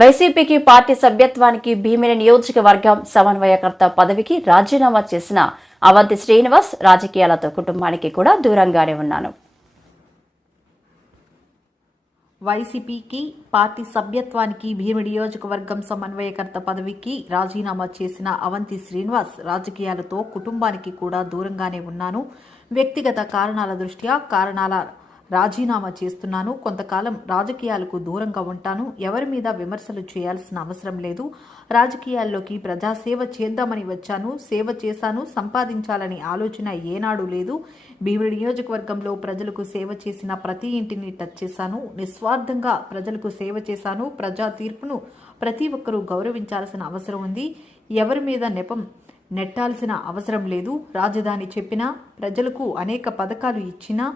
వైసీపీకి పార్టీ సభ్యత్వానికి భీమిలి నియోజకవర్గం సమన్వయకర్త పదవికి రాజీనామా చేసిన అవంతి శ్రీనివాస్ రాజకీయాలతో కుటుంబానికి కూడా దూరంగానే ఉన్నాను. వైసీపీకి పార్టీ సభ్యత్వానికి భీమిలి నియోజకవర్గం సమన్వయకర్త పదవికి రాజీనామా చేసిన అవంతి శ్రీనివాస్ రాజకీయాలతో కుటుంబానికి కూడా దూరంగానే ఉన్నాను. వ్యక్తిగత కారణాల దృష్ట్యా రాజీనామా చేస్తున్నాను. కొంతకాలం రాజకీయాలకు దూరంగా ఉంటాను. ఎవరి మీద విమర్శలు చేయాల్సిన అవసరం లేదు. రాజకీయాల్లోకి ప్రజాసేవ చేద్దామని వచ్చాను. సేవ చేశాను. సంపాదించాలని ఆలోచన ఏనాడు లేదు. భీమిలి నియోజకవర్గంలో ప్రజలకు సేవ చేసిన ప్రతి ఇంటిని టచ్ చేశాను. నిస్వార్థంగా ప్రజలకు సేవ చేశాను. ప్రజా తీర్పును ప్రతి ఒక్కరూ గౌరవించాల్సిన అవసరం ఉంది. ఎవరి మీద నెపం నెట్టాల్సిన అవసరం లేదు. రాజధాని చెప్పినా, ప్రజలకు అనేక పథకాలు ఇచ్చినా,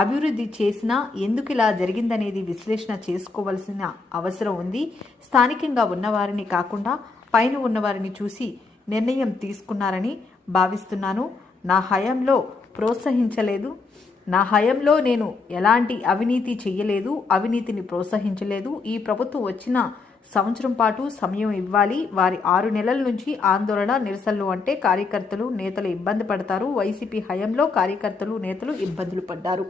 అభివృద్ధి చేసినా ఎందుకు ఇలా జరిగిందనేది విశ్లేషణ చేసుకోవాల్సిన అవసరం ఉంది. స్థానికంగా ఉన్నవారిని కాకుండా పైన ఉన్నవారిని చూసి నిర్ణయం తీసుకున్నారని భావిస్తున్నాను. నా హయాంలో ప్రోత్సహించలేదు. నా హయాంలో నేను ఎలాంటి అవినీతి చేయలేదు, అవినీతిని ప్రోత్సహించలేదు. ఈ ప్రభుత్వం వచ్చిన సంవత్సరం పాటు సమయం ఇవ్వాలి. వారి 6 నెలల నుంచి ఆందోళన, నిరసనలు అంటే కార్యకర్తలు, నేతలు ఇబ్బంది పడతారు. వైసీపీ హయాంలో కార్యకర్తలు, నేతలు ఇబ్బందులు పడ్డారు.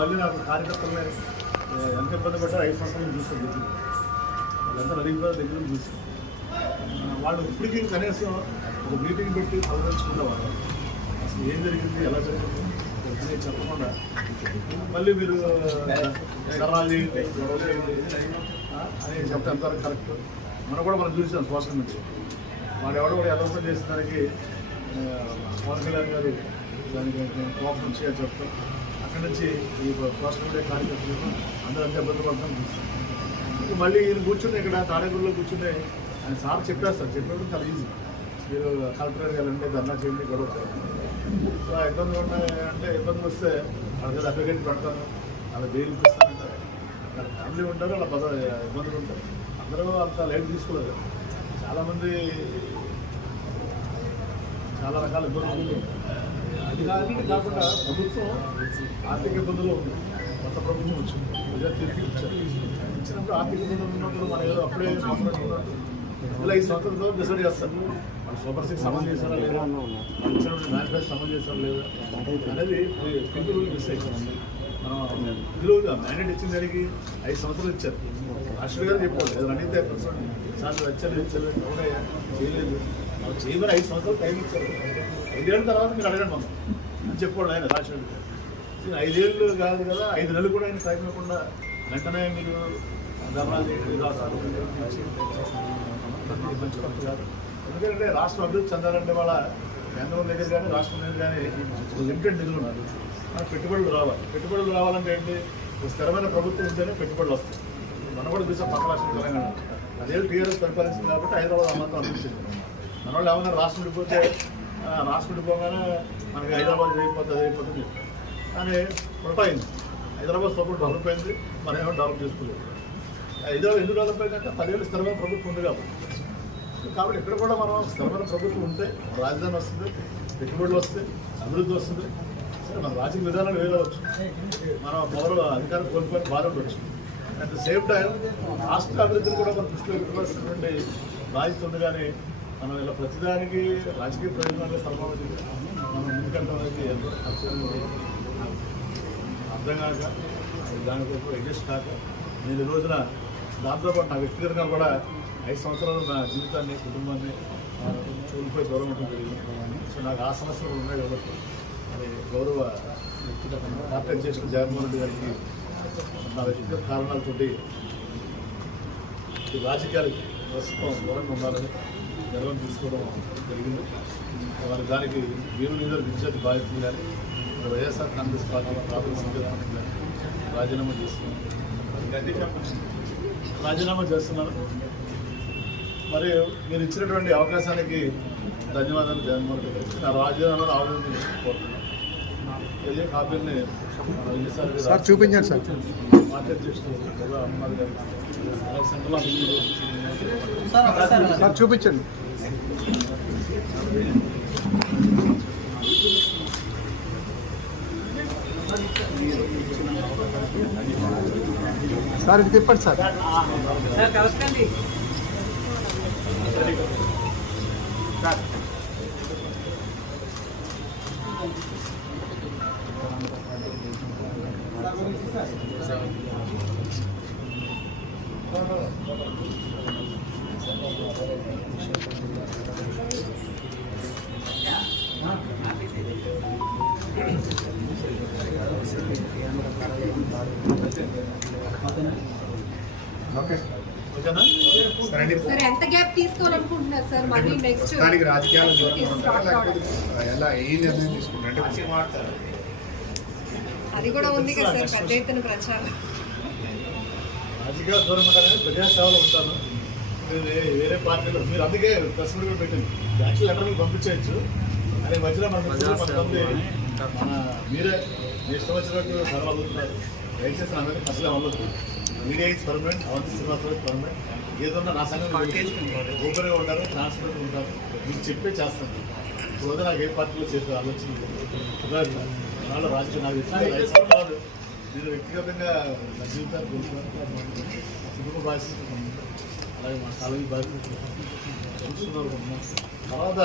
మళ్ళీ నాకు కార్యకర్తలు ఎంత ఇబ్బంది పడ్డారు 5 సంవత్సరాలు చూస్తుంది. వాళ్ళంతా అడిగిపోయారు, దగ్గర చూస్తారు. వాళ్ళు ఇప్పటికీ కనీసం ఒక మీటింగ్ పెట్టి పలకరించుకునేవాళ్ళు. అసలు ఏం జరిగింది, ఎలా జరిగింది చెప్పకుండా మళ్ళీ మీరు కర్రాలి అని చెప్తే ఎంతవరకు కరెక్ట్. మనం చూసాం సోషల్ మీడియా. వాడు ఎవడో కూడా ఎలా చేసిన దానికి పవన్ కళ్యాణ్ గారు దానికి కోపం నుంచి అని చెప్తాం. అక్కడి నుంచి ఈ సోషల్ మీడియా కార్యకర్తలు అందరూ అంతే ఇబ్బంది పడతాం చూస్తాం. మళ్ళీ ఈయన కూర్చుని ఇక్కడ తాడేపూర్లో కూర్చుని ఆయన సార్ చెప్పేస్తారు. చెప్పేప్పుడు చాలా ఈజీ. మీరు కలెక్టర్ వెళ్ళండి, ధర్నా చేయండి, గొడవ చేయండి. సో ఇబ్బందులు ఉన్నాయంటే ఇబ్బందులు వస్తే వాళ్ళ అడ్వకేట్ పెడతాను, వాళ్ళ బెయిల్ ఇప్పిస్తానంటే ఫ్యామిలీ ఉంటారు, వాళ్ళ ఇబ్బందులు ఉంటారు. అందరూ అంత లైట్ తీసుకోలేదు. చాలామంది చాలా రకాల ఇబ్బందులు. అది కాకుండా ప్రభుత్వం ఆర్థిక ఇబ్బందులు ఉంది. కొత్త ప్రభుత్వం వచ్చింది, ప్రజా తీర్పు ఇచ్చారు. ఇచ్చినప్పుడు ఆర్థిక ఇబ్బందులు ఉన్నప్పుడు మనం ఏదో అప్పుడే ఇలా 5 సంవత్సరాలతో డిసైడ్ చేస్తారు. వాళ్ళు సూపర్ 6 అమలు చేశారా లేదా, వాళ్ళు ఇచ్చినప్పుడు మేనిఫెస్టో అమలు చేశారా లేదా అనేది పీపుల్ డిసైడ్. మనం ఇందులో మ్యాండేట్ ఇచ్చిన దానికి 5 సంవత్సరాలు ఇచ్చారు. రాష్ట్ర గారు చెప్పారు ఏదో అడిగితే సార్ వచ్చారు కూడా చేయలేదు. వాళ్ళు చేయమని 5 సంవత్సరాలు టైం ఇచ్చారు. 5 ఏళ్ళ తర్వాత మీరు అడగండి మనం అని చెప్పాడు ఆయన రాష్ట్ర. 5 ఏళ్ళు కాదు కదా, 5 నెలలు కూడా ఆయన టైం ఇవ్వకుండా వెంటనే మీరు ధర్నాలు రాస్తారు. మంచి పద్ధతి కాదు. ఎందుకంటే రాష్ట్రం అభివృద్ధి చెందాలంటే వాళ్ళ కేంద్రం దగ్గర కానీ రాష్ట్రం దగ్గర కానీ లిమిటెడ్ నిధులు ఉన్నారు. మనకు పెట్టుబడులు రావాలి. పెట్టుబడులు రావాలంటే ఏంటి, స్థిరమైన ప్రభుత్వం ఉంటేనే పెట్టుబడులు వస్తాయి. మనం కూడా చూసాం పక్క రాష్ట్రం తెలంగాణ 10 ఏళ్ళు టీఆర్ఎస్ పరిపాలించింది కాబట్టి హైదరాబాద్ అమ్మంతా అనిపించింది. మన వాళ్ళు ఏమన్నా రాష్ట్రం విడిపోతే రాష్ట్రం విడిపోగానే మనకి హైదరాబాద్ అయిపోతుంది కానీ ఉడిపోయింది. హైదరాబాద్ సపోర్ట్ డెవలప్ అయింది, మనం ఏమో డెవలప్ చేసుకోలేదు. హైదరాబాద్ ఎందుకు డెవలప్ అయిందంటే 10 ఏళ్ళు స్థిరమైన ప్రభుత్వం ఉంది కాబట్టి ఇక్కడ కూడా మనం స్థిరమైన ప్రభుత్వం ఉంటే రాజధాని వస్తుంది, పెట్టుబడులు వస్తాయి, అభివృద్ధి వస్తుంది. సరే మన రాజకీయ విధానాలు వేయవచ్చు, మన పవర్ అధికారం కోల్పోయిన బాధ ఉండొచ్చు. అట్ ద సేమ్ టైం రాష్ట్ర అభివృద్ధిని కూడా మనం దృష్టిలో పెట్టుకోవాల్సినటువంటి బాధ్యత ఉంది. కానీ మనం ఇలా ప్రతిదానికి రాజకీయ ప్రయోజనాలు పరమావధి మనం ముందుకెళ్ళడం అనేది అర్థం కాక దానికోసం అడ్జస్ట్ కాక నేను ఈ రోజున దాంతోపాటు నా వ్యక్తిగతంగా కూడా 5 సంవత్సరాలు నా జీవితాన్ని, కుటుంబాన్ని కోల్పోయి దూరం ఉండడం జరిగింది. సో నాకు ఆ సమస్యలు ఉన్నాయి కాబట్టి మరి గౌరవ పార్టీ అధ్యక్షుడు జగన్మోహన్ రెడ్డి గారికి నా వ్యక్తిగత కారణాలతోటి ఈ రాజకీయాలకి ప్రస్తుతం దూరంగా ఉండాలని నిర్ణయం తీసుకోవడం జరిగింది. మరి దానికి భీమిలి విద్యార్థి బాధ్యతలు కానీ వైఎస్ఆర్ కాంగ్రెస్ పార్టీ ప్రాథమిక సంఘానికి కానీ రాజీనామా చేస్తున్నాను. మరి మీరు ఇచ్చినటువంటి అవకాశానికి ధన్యవాదాలు జగన్మోహన్ రెడ్డి గారికి. నా రాజీనామాను ఆవేదన ఏ కాపీని సార్ చూపించండి సార్. పార్టీ అధ్యక్షుడు అమ్మగారు గారు సెంట్రల్ సార్ చూపించండి. సార్ ఇది తిప్పండి సార్. ఓకే ఓకేనా? సరే సార్ ఎంత గ్యాప్ తీసుకోవాలనుకుంటున్నారు సార్ మళ్ళీ నెక్స్ట్ దానికి రాజకీయాలు దూరంగా ఉంటారా లేకపోతే ఎలా ఏ నిర్ణయం తీసుకుంటారు అంటే అది కూడా ఉంది కదా సార్ పెద్ద ఎత్తున ప్రచారం. రాజకీయాల దూరం ఉంటానని ప్రజాసేవలో ఉంటాను. నేను వేరే పార్టీలో మీరు అందుకే ప్రెస్ మీట్ కూడా పెట్టింది. యాక్చువల్ లెటర్లు పంపించవచ్చు. అదే మధ్యలో మన కొంతమంది మీరే మీ ఇష్టం వచ్చినట్టు సర్వాలుతున్నారు. దయచేసి నా మీద అసలే అవ్వద్దు. Media is permanent, Avanthi Srinivasarao permanent. ఏదన్నా నా సంగతి ఓపెన్గా ఉంటారు, ట్రాన్స్పరెంట్ ఉంటారు. మీకు చెప్పే చేస్తాను. ఇప్పుడు నాకు ఏ పార్టీలో చేసే ఆలోచన నాలో రాజకీయ నాకు ఇచ్చిన కాదు. నేను వ్యక్తిగతంగా నా జీవితాన్ని కుటుంబ బాధ్యత అలాగే మా కాలేజీ బాధ్యత చూస్తున్నారు. తర్వాత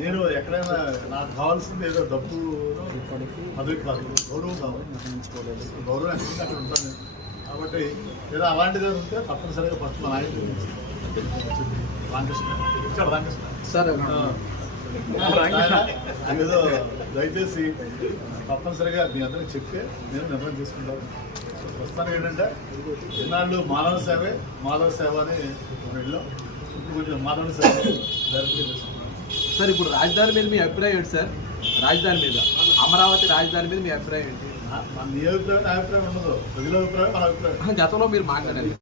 నేను ఎక్కడైనా నాకు కావాల్సింది ఏదో డబ్బు పదవి కాదు, గౌరవం కావాలి. గౌరవం ఎక్కడ అక్కడ ఉంటాను కాబట్టి ఏదో అలాంటిది ఉంటే తప్పనిసరిగా ఫస్ట్ మా నాయకుడు రామకృష్ణ ఇక్కడ రామకృష్ణ సార్ ఏదో దయచేసి తప్పనిసరిగా మీ అందరికి చెప్తే నేను నిర్ణయం తీసుకుంటాను. ప్రస్తుతానికి ఏంటంటే ఇన్నాళ్ళు మానవ సేవ అని వెళ్ళాం. ఇప్పుడు కొంచెం మానవ సేవ డైరెక్ట్గా చేసుకుంటాను. సార్ ఇప్పుడు రాజధాని మీద మీ అభిప్రాయం ఏంటి సార్? రాజధాని మీద, అమరావతి రాజధాని మీద మీ అభిప్రాయం ఏంటి? మీ అభిప్రాయం నా అభిప్రాయం ఉండదు. ప్రజల అభిప్రాయం మన అభిప్రాయం. గతంలో మీరు మాట్లాడారు.